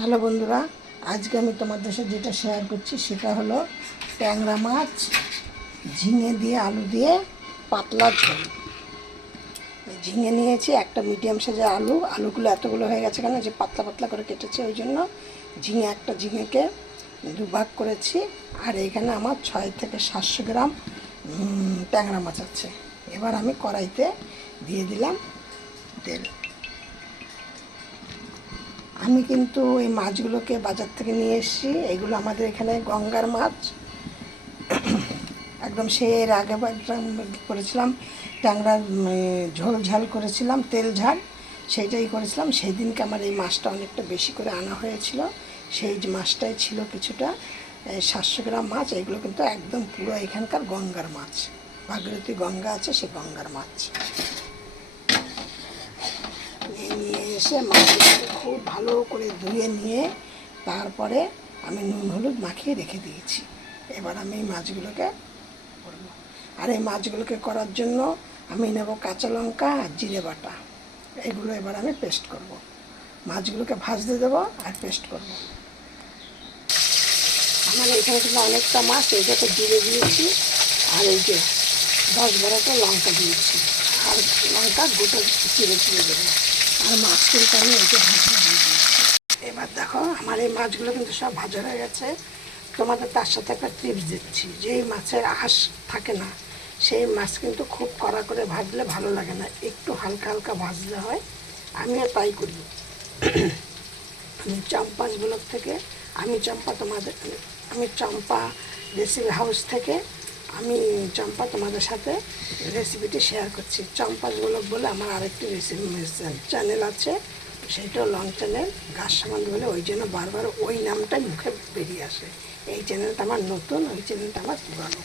Hello বন্ধুরা, আজকে আমি তোমাদের সাথে যেটা শেয়ার করছি সেটা হলো ট্যাংরা মাছ ঝিঙে দিয়ে আলু দিয়ে পাতলা ঝোল। ঝিঙে নিয়েছি, একটা মিডিয়াম সাইজের আলুগুলো এতগুলো হয়ে গেছে কেন, যে পাতলা পাতলা করে কেটেছি, ওই জন্য একটা ঝিঙেকে দুভাগ করেছি। আর এখানে আমার 600 থেকে 700 গ্রাম ট্যাংরা মাছ আছে। এবার আমি কড়াইতে দিয়ে দিলাম তেল। আমি কিন্তু এই মাছগুলোকে বাজার থেকে নিয়ে এসেছি, এগুলো আমাদের এখানে গঙ্গার মাছ। একদম এর আগে করেছিলাম ট্যাংরার ঝোল ঝাল করেছিলাম, তেল ঝাল, সেইটাই করেছিলাম। সেই দিনকে আমার এই মাছটা অনেকটা বেশি করে আনা হয়েছিল, সেই মাছটাই ছিল কিছুটা 700 গ্রাম মাছ। এগুলো কিন্তু একদম পুরো এখানকার গঙ্গার মাছ, ভাগীরথী গঙ্গা আছে, সে গঙ্গার মাছ। নিয়ে এসে মাছগুলোকে খুব ভালো করে ধুয়ে নিয়ে তারপরে আমি নুন হলুদ মাখিয়ে রেখে দিয়েছি। এবার আমি এই মাছগুলোকে করব। আর এই মাছগুলোকে করার জন্য আমি নেব কাঁচা লঙ্কা আর জিরে বাটা, এগুলো এবার আমি পেস্ট করব। মাছগুলোকে ভাজতে দেবো আর পেস্ট করব। আমার এখানে কিন্তু অনেকটা মাছ, এইটাতে জিরে দিয়েছি, আর এই যে 10-12টা লঙ্কা দিয়েছি, আর লঙ্কা গোটা চিড়ে দেবো। আর মাছ কিন্তু আমি এই যে ভাজা দিয়ে দিয়েছি। এবার দেখো আমার এই মাছগুলো কিন্তু সব ভাজা হয়ে গেছে। তোমাদের তার সাথে একটা টিপস দিচ্ছি, যেই মাছের আঁশ থাকে না, সেই মাছ কিন্তু খুব কড়া করে ভাজলে ভালো লাগে না, একটু হালকা হালকা ভাজলে হয়। আমিও তাই করি। আমি চম্পাস ব্লগ থেকে, আমি চম্পা রেসিপি হাউস থেকে চম্পা তোমাদের সাথে রেসিপিটি শেয়ার করছি। চম্পাস ব্লগ বলে আমার আরেকটি রেসিপি চ্যানেল আছে, সেইটাও লং চ্যানেল, গাছ সামান্য বলে, ওই জন্য বারবার ওই নামটাই মুখে বেরিয়ে আসে। এই চ্যানেলটা আমার নতুন, ওই চ্যানেলটা আমার পুরানো।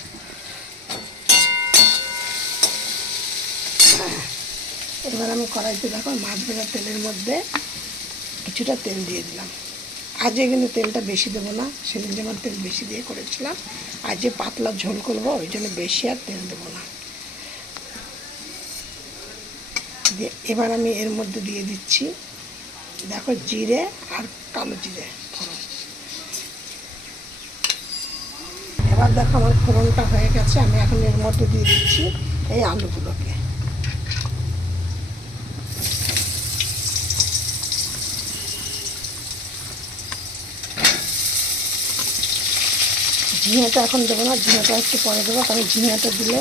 এবার আমি কড়াইতে দেখো মাছ ভাজা তেলের মধ্যে কিছুটা তেল দিয়ে দিলাম। আজকে কিন্তু তেলটা বেশি দেবো না, সেদিন যেমন তেল বেশি দিয়ে করেছিলাম। আজ যে পাতলা ঝোল করবো, ওই জন্য বেশি আর তেল দেবো না। এবার আমি এর মধ্যে দিয়ে দিচ্ছি দেখো জিরে আর কালো জিরে ফোড়ন। এবার দেখো আমার ফোড়নটা হয়ে গেছে, আমি এখন এর মধ্যে দিয়ে দিচ্ছি এই আলুগুলোকে। ঝিঙেটা এখন দেবো না, ঝিঙেটা একটু পরে দেবো, কারণ ঝিঙেটা দিলে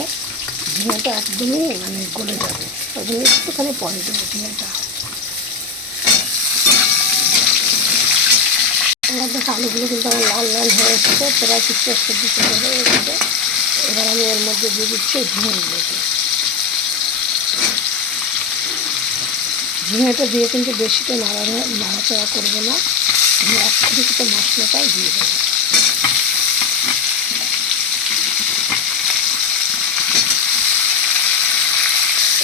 ঝিঙেটা একদমই গলে যাবে, ওই জন্য একটুখানি পরে দেবো ঝিঙেটা। এবার দেখো আলুগুলো কিন্তু আমার লাল লাল হয়ে এসেছে, প্রায় 50-60 হয়ে এসেছে। এবার আমি এর মধ্যে দিয়ে দিচ্ছি ঝিঙেগুলোকে। ঝিঙেটা দিয়ে কিন্তু বেশিটা নাড়াচাড়া করবো না, আমি একটু মশলাটাই দিয়ে দেবো।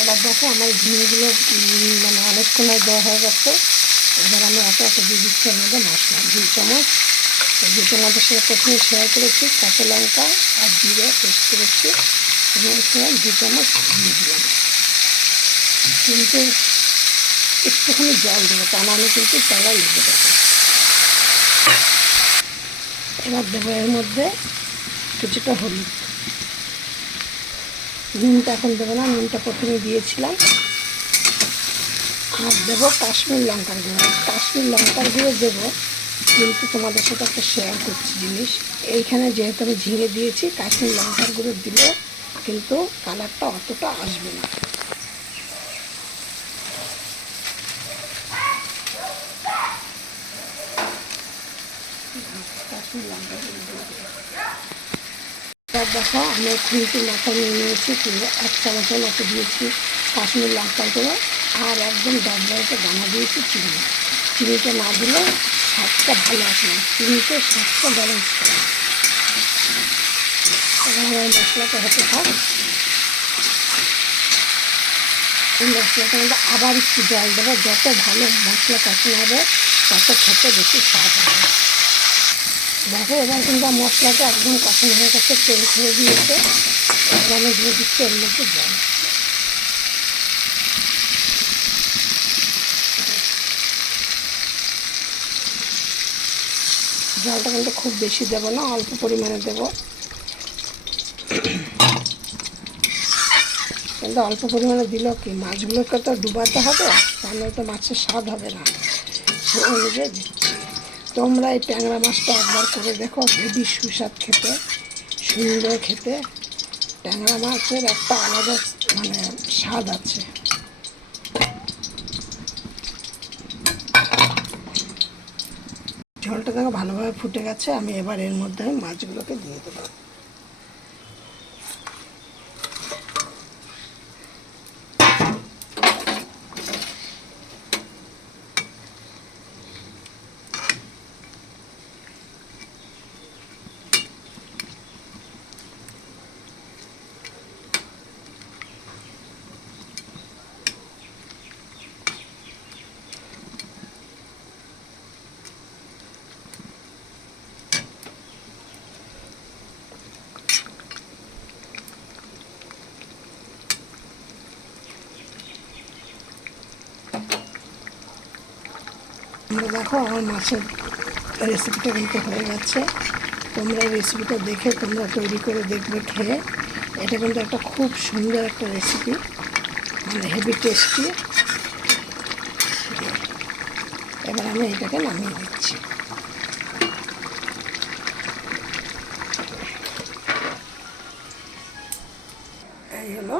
এবার দেখো আমার ঝিঙেগুলো অনেকক্ষণ দেওয়া হয়ে গেছে। এবার আমি একে একে দিয়ে দিচ্ছি এর মধ্যে মশলা, 2 চামচ, যেটা আমাদের সাথে প্রথমে শেয়ার করেছি, কাঁচা লঙ্কা আর জিরে পেস্ট করেছি, এবং এখানে 2 চামচ দিয়ে দিলাম। কিন্তু একটুখানি জল দেবো, তা নাহলে কিন্তু তলা লেগে যাবে। এবার দেবো এর মধ্যে কিছুটা হলুদ। নুনটা এখন দেবো না, নুনটা প্রথমে দিয়েছিলাম। আর দেবো কাশ্মীর লঙ্কার গুঁড়ো। কাশ্মীর লঙ্কার গুঁড়ো দেবো, কিন্তু তোমাদের সাথে একটা শেয়ার করছি জিনিস, এইখানে যেহেতু আমি ঝিঙে দিয়েছি, কাশ্মীর লঙ্কার গুঁড়ো দিলে কিন্তু কালারটা অতটা আসবে না। কাশ্মীর লঙ্কার গুঁড়ো দেখো আমি খুঁটি মাথা নিয়ে নিয়েছি, 1 চামচের মতো দিয়েছি কাশ্মীর লঙ্কার গুঁড়ো, আর একদম 10-12টা দানা দিয়েছি চিনি। চিনিটা না দিলে স্বাদটা ভালো আসে না, চিনিতে স্বাদটা ব্যালেন্স করে। এবার মশলাটা হতে থাক। এই মশলাটা মধ্যে আবার একটু জল দেবো, যত ভালো মশলা কষানো হবে তত খেতে বেশি স্বাদ হবে। দেখো এবার কিন্তু মশলাটা একদম কষানো হয়ে গেছে, তেল ছেড়ে দিয়েছে। এবার আমি দিয়ে দিচ্ছি এর মধ্যে জল। জলটা কিন্তু খুব বেশি দেবো না, অল্প পরিমাণে দেবো, কিন্তু অল্প পরিমাণে দিলেও কি মাছগুলোকে তো ডুবাতে হবে, তাহলে তো মাছের স্বাদ হবে না, সে অনুযায়ী দিচ্ছি। তোমরা এই ট্যাংরা মাছটা একবার করে দেখো, হেভি সুস্বাদ খেতে, সুন্দর খেতে। ট্যাংরা মাছের একটা আলাদা মানে স্বাদ আছে। ঝোলটা দেখো ভালোভাবে ফুটে গেছে, আমি এবার এর মধ্যে মাছগুলোকে দিয়ে দেবো। তোমরা দেখো আমার মাছের রেসিপিটা কিন্তু হয়ে গেছে। তোমরা এই রেসিপিটা দেখে তোমরা তৈরি করে দেখবে, খেয়ে। এটা কিন্তু একটা খুব সুন্দর একটা রেসিপি, মানে হেভি টেস্টি। এবার আমি এটাকে নামিয়ে দিচ্ছি। এই হলো